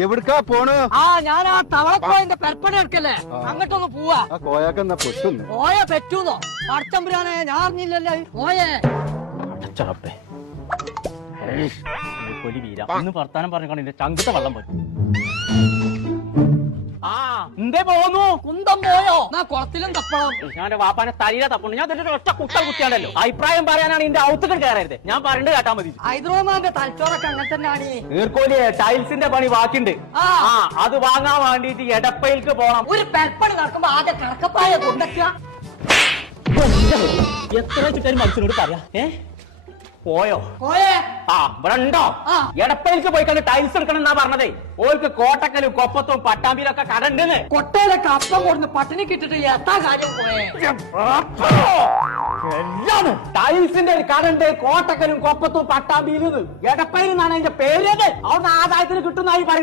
എവിടുക്കാ പോണ്? ഞാൻ ആ തവളക്കോയന്റെ പെരപ്പണി എടുക്കല്ലേ, അങ്ങോട്ടൊന്ന് പോവാ. കോയാക്കെന്നാ പെട്ടുന്നു. കോയ പറ്റൂന്നോ? പടച്ചമ്പുരാനെ, ഞാൻ അറിഞ്ഞില്ലല്ലോ. കോയേ കൊലി വീര ഇന്ന് വർത്താനം പറഞ്ഞാൽ എന്റെ ചങ്കിട്ട വെള്ളം പറ്റും. എന്തേ പോന്നു? കുന്തം പോയോ? കുളത്തിലും തപ്പണം. ഞാൻ വാപ്പാനെ തലയില തപ്പുണ്ട്. ഞാൻ ഒറ്റ കുത്തൽ കുത്തിയാണല്ലോ. അഭിപ്രായം പറയാനാണ് ഇതിന്റെ ഔത്തുകൾ കയറരുത്. ഞാൻ പറഞ്ഞിട്ട് കേട്ടാ മതി. ഹൈദ്രോമാന്റെ തലച്ചോറൊക്കെ അങ്ങനെ തന്നെയാണ്. നീർക്കോലിയെ ടൈൽസിന്റെ പണി ബാക്കിണ്ട്. അത് വാങ്ങാൻ വേണ്ടിട്ട് എടപ്പയിലേക്ക് പോണം. ഒരു പെരപ്പണി നടക്കുമ്പോ ആദ്യം കടക്കപ്പായ കൊണ്ടെത്തുക. എത്ര ചുറ്റാൻ മനുഷ്യനോട് പറയാ? പോയോ? കോയേ ഇവിടെ ഉണ്ടോ? എടപ്പയിലേക്ക് പോയി കണ്ട് ടൈൽസ് എടുക്കണം എന്നാ പറഞ്ഞതേ. ഓൾക്ക് കോട്ടക്കലും കൊപ്പത്തും പട്ടാമ്പിയിലൊക്കെ കടണ്ടെന്ന്. കൊട്ടയിലൊക്കെ അപ്പം കൊടുന്ന് പട്ടിണി കിട്ടിട്ട് എത്താ കാര്യം പോയേ? ടൈൽസിന്റെ ഒരു കടണ്ട് കോട്ടക്കലും കൊപ്പത്തും പട്ടാമ്പിയിലും. എടപ്പയിൽ നിന്നാണ് അതിന്റെ പേര്. അവിടെ ആദായത്തിന് കിട്ടുന്നതായി പറയുന്നത്.